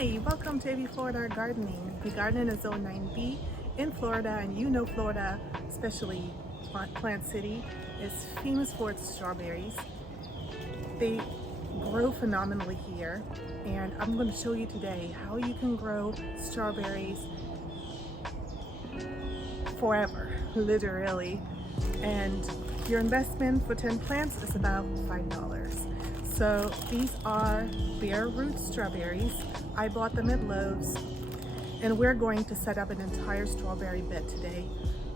Hi, welcome to AB Florida Gardening. We garden in Zone 9B in Florida, and you know Florida, especially Plant City, is famous for its strawberries. They grow phenomenally here, and I'm going to show you today how you can grow strawberries forever, literally. And your investment for 10 plants is about $5. So these are bare root strawberries. I bought them at Lowe's, and we're going to set up an entire strawberry bed today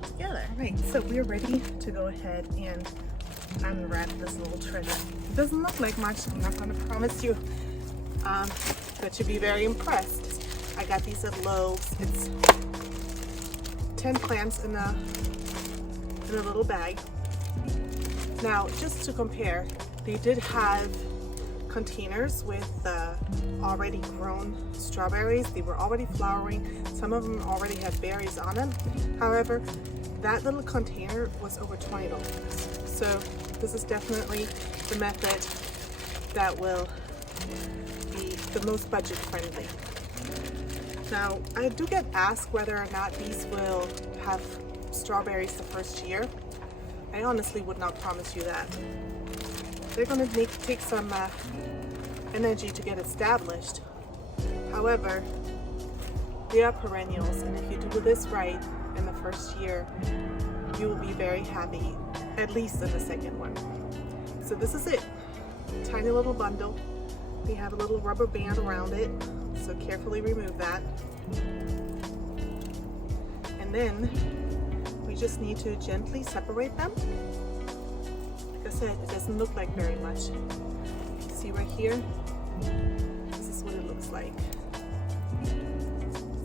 together. All right, so we're ready to go ahead and unwrap this little treasure. It doesn't look like much. I'm not going to promise you that you'll be very impressed. I got these at Lowe's. It's 10 plants in a little bag. Now, just to compare, they did have containers with already grown strawberries. They were already flowering. Some of them already had berries on them. However, that little container was over $20. So this is definitely the method that will be the most budget friendly. Now, I do get asked whether or not these will have strawberries the first year. I honestly would not promise you that. They're going to take some energy to get established. However, they are perennials, and if you do this right in the first year, you will be very happy, at least in the second one. So this is it. Tiny little bundle. They have a little rubber band around it, so carefully remove that. And then we just need to gently separate them. Like I said, it doesn't look like very much. See right here? This is what it looks like.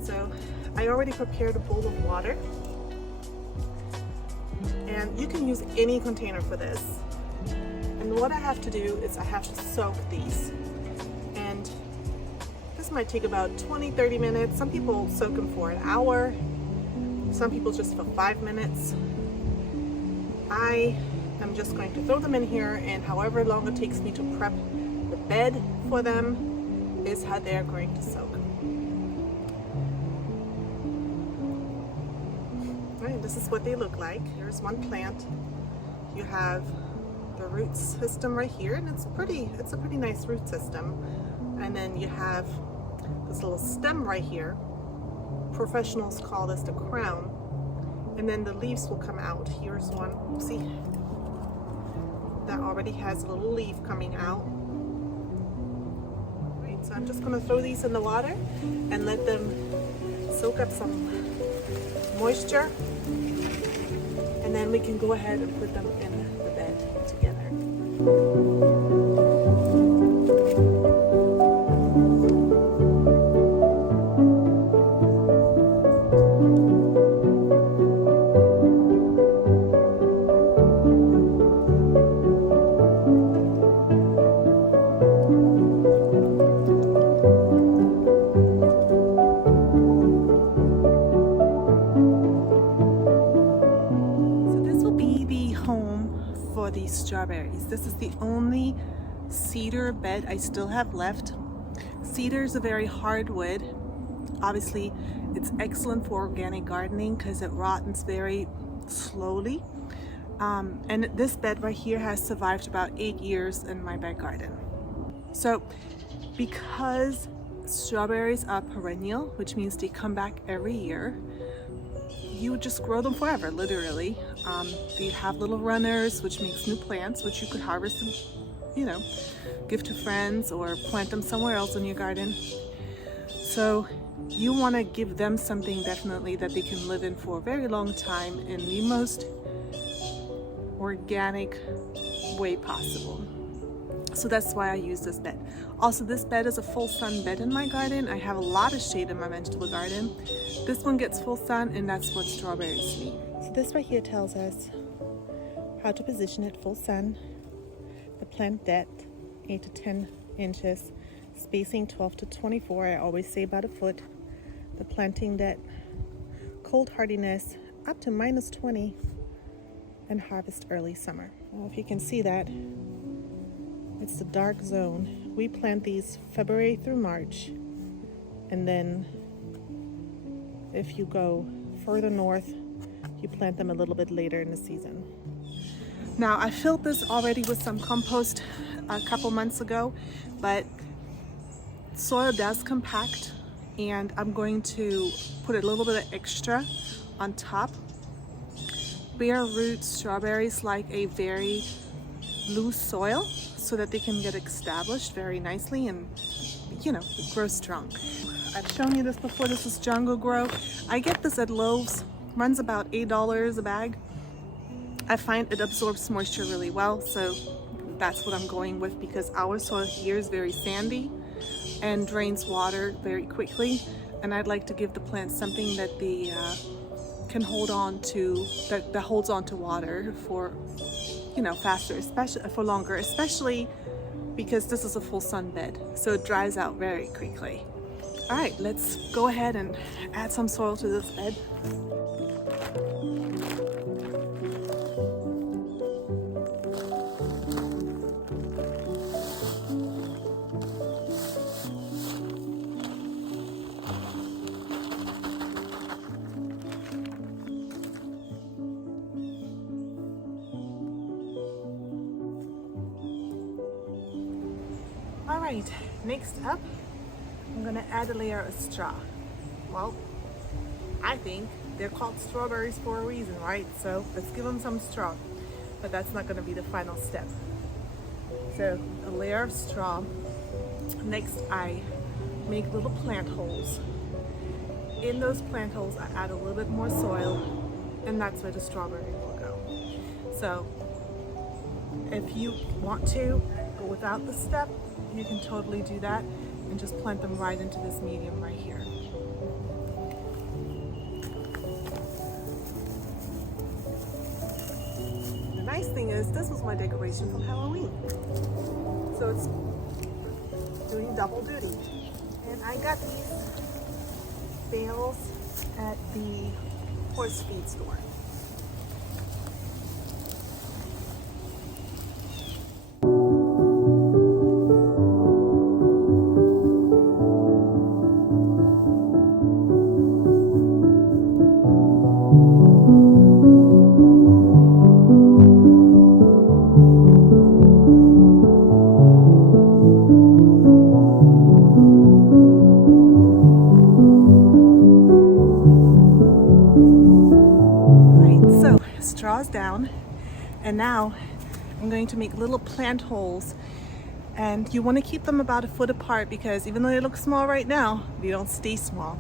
So I already prepared a bowl of water, and you can use any container for this. And what I have to do is I have to soak these, and this might take about 20-30 minutes. Some people soak them for an hour, some people just for 5 minutes. I'm just going to throw them in here, and however long it takes me to prep the bed for them is how they're going to soak. Alright, this is what they look like. Here's one plant. You have the root system right here, and it's a pretty nice root system. And then you have this little stem right here. Professionals call this the crown. And then the leaves will come out. Here's one. See? That already has a little leaf coming out. Right, so I'm just going to throw these in the water and let them soak up some moisture, and then we can go ahead and put them in the bed together. These strawberries. This is the only cedar bed I still have left. Cedar is a very hard wood. Obviously, it's excellent for organic gardening because it rottens very slowly. And this bed right here has survived about 8 years in my back garden. So, because strawberries are perennial, which means they come back every year, you would just grow them forever, literally. They have little runners, which makes new plants, which you could harvest and, give to friends or plant them somewhere else in your garden. So you want to give them something definitely that they can live in for a very long time in the most organic way possible. So that's why I use this bed. Also, this bed is a full sun bed in my garden. I have a lot of shade in my vegetable garden. This one gets full sun, and that's what strawberries need. So this right here tells us how to position it full sun, the plant depth 8 to 10 inches, spacing 12 to 24, I always say about a foot, the planting depth, cold hardiness up to -20, and harvest early summer. Well, if you can see that, it's the dark zone. We plant these February through March, and then if you go further north, you plant them a little bit later in the season. Now, I filled this already with some compost a couple months ago, but soil does compact, and I'm going to put a little bit of extra on top. Bare root strawberries like a very loose soil so that they can get established very nicely and, you know, grow strong. I've shown you this before. This is Jungle Grow. I get this at Lowe's. Runs about $8 a bag. I find it absorbs moisture really well, so that's what I'm going with, because our soil here is very sandy and drains water very quickly, and I'd like to give the plants something that they can hold on to, that holds on to water for, you know, faster, especially for longer, especially because this is a full sun bed, so it dries out very quickly. All right, let's go ahead and add some soil to this bed. All right, next up, I'm gonna add a layer of straw. Well, I think they're called strawberries for a reason, right? So let's give them some straw, but that's not gonna be the final step. So a layer of straw. Next, I make little plant holes. In those plant holes, I add a little bit more soil, and that's where the strawberry will go. So if you want to go without the step, you can totally do that and just plant them right into this medium right here. The nice thing is, this was my decoration from Halloween. So it's doing double duty. And I got these bales at the horse feed store. Straws down, and now I'm going to make little plant holes, and you want to keep them about a foot apart, because even though they look small right now, they don't stay small.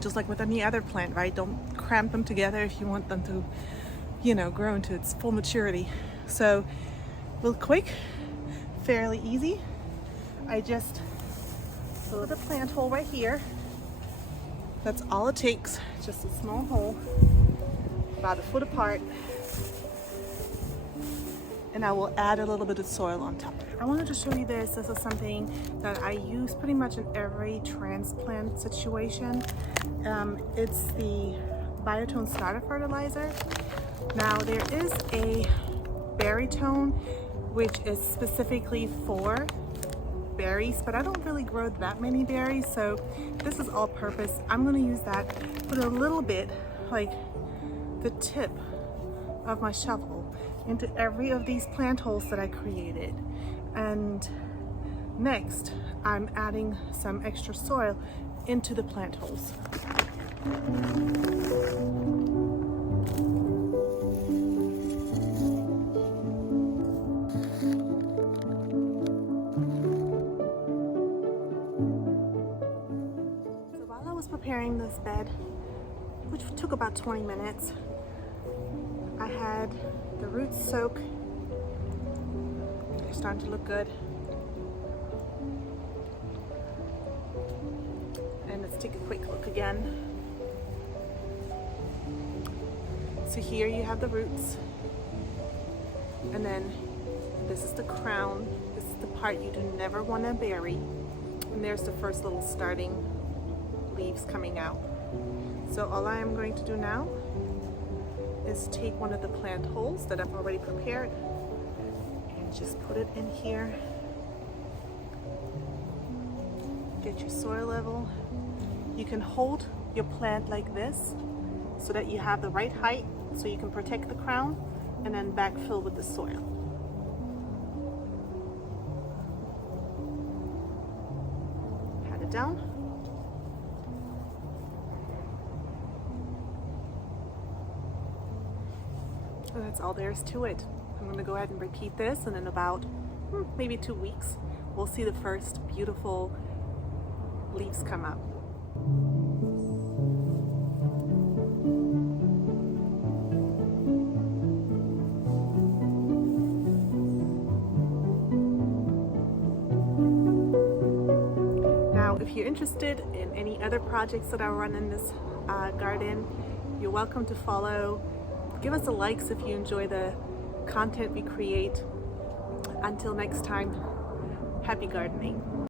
Just like with any other plant, right? Don't cramp them together if you want them to, you know, grow into its full maturity. So real quick, fairly easy. I just fill the plant hole right here. That's all it takes, just a small hole about a foot apart, and I will add a little bit of soil on top. I wanted to show you this. This is something that I use pretty much in every transplant situation. It's the Biotone Starter Fertilizer. Now there is a Berrytone, which is specifically for berries, but I don't really grow that many berries, so this is all purpose. I'm going to use that, put a little bit, like the tip of my shovel, into every of these plant holes that I created. And next, I'm adding some extra soil into the plant holes. So while I was preparing this bed, which took about 20 minutes, I had the roots soak. They're starting to look good. And let's take a quick look again. So here you have the roots. And then this is the crown. This is the part you do never want to bury. And there's the first little starting leaves coming out. So all I am going to do now is take one of the plant holes that I've already prepared and just put it in here. Get your soil level. You can hold your plant like this so that you have the right height so you can protect the crown, and then backfill with the soil. Pat it down. And that's all there is to it. I'm going to go ahead and repeat this, and in about maybe 2 weeks, we'll see the first beautiful leaves come up. Now, if you're interested in any other projects that I run in this garden, you're welcome to follow. Give us a likes if you enjoy the content we create. Until next time, happy gardening.